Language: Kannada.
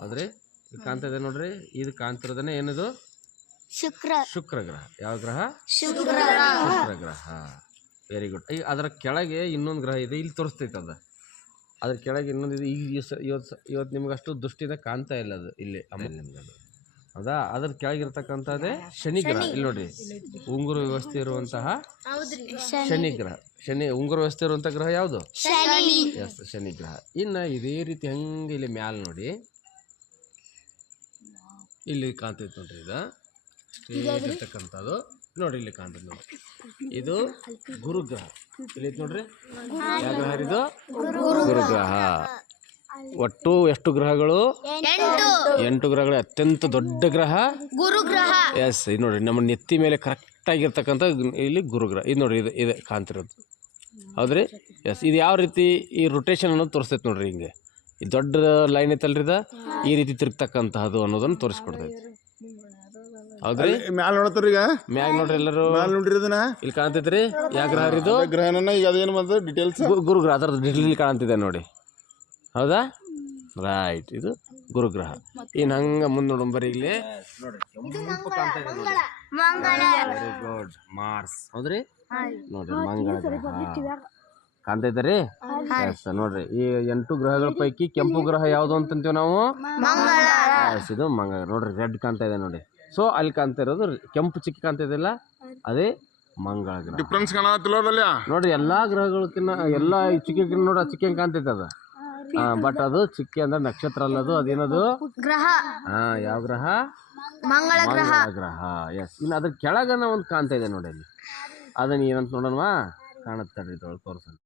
ಆದ್ರೆ ಇಲ್ಲಿ ಕಾಣ್ತಾ ಇದೆ ನೋಡ್ರಿ ಇದು ಕಾಣ್ತಿರೋದನ್ನ ಏನದು? ಶುಕ್ರ. ಶುಕ್ರ ಗ್ರಹ ಯಾವ ಗ್ರಹ? ಶುಕ್ರ ಶುಕ್ರ ಗ್ರಹ ವೆರಿ ಗುಡ್ ಈ ಅದರ ಕೆಳಗೆ ಇನ್ನೊಂದು ಗ್ರಹ ಇದೆ ಇಲ್ಲಿ ತೋರಿಸ್ತೈತೆ ಅದ. ಅದ್ರ ಕೆಳಗೆ ಇನ್ನೊಂದು ಇದೆ. ಈಗ ಈ ಸ- ಇವತ್ತು ಸ- ಇವತ್ತು ನಿಮ್ಗೆ ಅಷ್ಟು ದೃಷ್ಟಿಯಿಂದ ಕಾಣ್ತಾ ಇಲ್ಲ ಅದು ಇಲ್ಲಿ ಆಮೇಲೆ ನಿಮ್ಗೆ ಅದು. ಹೌದಾ? ಅದ್ರ ಕೆಳಗಿರ್ತಕ್ಕಂಥದ್ದೇ ಶನಿ ಗ್ರಹ. ಇಲ್ಲಿ ನೋಡಿ ಉಂಗುರ ವ್ಯವಸ್ಥೆ ಇರುವಂತಹ ಶನಿ ಗ್ರಹ. ಶನಿ ಉಂಗುರ ವ್ಯವಸ್ಥೆ ಇರುವಂತಹ ಗ್ರಹ ಯಾವುದು? ಶನಿ. ಎಸ್ ಶನಿ ಗ್ರಹ. ಇನ್ನು ಇದೇ ರೀತಿ ಹಂಗೆ ಇಲ್ಲಿ ಮ್ಯಾಲ ನೋಡಿ ಇಲ್ಲಿ ಕಾಣ್ತೈತೆ ನೋಡ್ರಿ ಇದು. ಸ್ಟೇಜ್ ಇರ್ತಕ್ಕಂಥದ್ದು ನೋಡ್ರಿ ಇಲ್ಲಿ ಕಾಣ್ತೈತೆ ನೋಡಿ ಇದು ಗುರುಗ್ರಹ. ಇಲ್ಲಿ ನೋಡ್ರಿ? ಯಾವ ಗ್ರಹ ಇದು ಗುರುಗ್ರಹ. ಒಟ್ಟು ಎಷ್ಟು ಗ್ರಹಗಳು? ಎಂಟು. ಎಂಟು ಗ್ರಹಗಳು. ಅತ್ಯಂತ ದೊಡ್ಡ ಗ್ರಹ. ಗುರುಗ್ರಹ. ಎಸ್ ಇದು ನೋಡ್ರಿ. ನಮ್ಮ ನೆತ್ತಿ ಮೇಲೆ ಕರೆಕ್ಟಾಗಿರ್ತಕ್ಕಂಥ ಇಲ್ಲಿ ಗುರುಗ್ರಹ. ಇದು ನೋಡ್ರಿ ಇದು ಇದೆ ಕಾಣ್ತಿರೋದು. ಹೌದ್ರಿ? ಎಸ್ ಇದು ಯಾವ ರೀತಿ ಈ ರೊಟೇಷನ್ ಅನ್ನೋದು ತೋರಿಸ್ತೈತೆ ನೋಡ್ರಿ ಹಿಂಗೆ? ಈ ದೊಡ್ಡ ಲೈನ್ ಐತಲ್ರಿ ಇದು ಈ ರೀತಿ ತಿರುಗ್ತಕ್ಕಂತಹದ್ದು ಅನ್ನೋದನ್ನು ತೋರಿಸ್ಕೊಡ್ತೈತಿ ಹೌದ್ರಿ? ಮ್ಯಾಲ ನೋಡತ್ತಾರ ಈಗ? ಮ್ಯಾಗ ನೋಡ್ರಿ ಎಲ್ಲರೂ. ಮ್ಯಾಲ ನೋಡ್ರಿ ಇದನ್ನ? ಇಲ್ಲಿ ಕಾಣ್ತೈತ್ರಿ ಯಾವ ಗ್ರಹ ರೀ ಇದು ಗ್ರಹಣ ಈಗ ಅದೇನು ಬಂದ ಡೀಟೇಲ್ಸ್ ಗುರುಗ್ರಹ ಅದರ ಡಿಟೇಲ್ ಕಾಣ್ತಿದೆ ನೋಡಿ. ಹೌದಾ? ರೈಟ್ ಇದು ಗುರುಗ್ರಹ. ಇನ್ನು ಹಂಗೆ ಮುಂದೆ ನೋಡಂಬರಿ ಇಲ್ಲಿ. ವೆರಿ ಗುಡ್ ಮಾರ್ಸ್ ಹೌದ್ರಿ? ನೋಡ್ರಿ ಮಂಗಳ ಗ್ರಹ. ಕಾಣ್ತೈತೆ ರೀ ಎಸ್ ನೋಡ್ರಿ ಈ ಎಂಟು ಗ್ರಹಗಳ ಪೈಕಿ ಕೆಂಪು ಗ್ರಹ ಯಾವುದು ಅಂತಂತೀವಿ ನಾವು? ಮಂಗಳ ಎಸ್ ಇದು ಮಂಗಳ ನೋಡ್ರಿ ರೆಡ್ ಕಾಣ್ತಾ ಇದೆ ನೋಡಿ. ಸೊ ಅಲ್ಲಿ ಕಾಣ್ತಾ ಇರೋದು ಕೆಂಪು ಚಿಕ್ಕ ಕಾಣ್ತಾ ಇದೆಯಲ್ಲ ಅದೇ ಮಂಗಳ ಗ್ರಹ. ಡಿಫ್ರೆನ್ಸ್ ಕಾಣತ್ತಿಲ್ಲ ನೋಡ್ರಿ ಎಲ್ಲಾ ಗ್ರಹಗಳಕ್ಕಿನ್ನ ಎಲ್ಲ ಚಿಕ್ಕ ನೋಡ್ರಿ ಚಿಕ್ಕ ಹೆಂಗ್ ಕಾಣ್ತೈತೆ ಅದು? ಬಟ್ ಅದು ಚಿಕ್ಕ ಅಂದ್ರೆ ನಕ್ಷತ್ರ ಅಲ್ಲದು ಅದೇನದು? ಗ್ರಹ. ಹಾ ಯಾವ ಗ್ರಹ? ಮಂಗಳ ಮಂಗಳ ಗ್ರಹ ಎಸ್ ಇನ್ನು ಅದ್ರ ಕೆಳಗನ ಒಂದು ಕಾಣ್ತಾ ಇದೆ ನೋಡಿ ಅಲ್ಲಿ. ಅದನ್ನ ಏನಂತ ನೋಡೋಣವಾ? ಕಾಣುತ್ತೆ ತೋರಿಸೋಣ.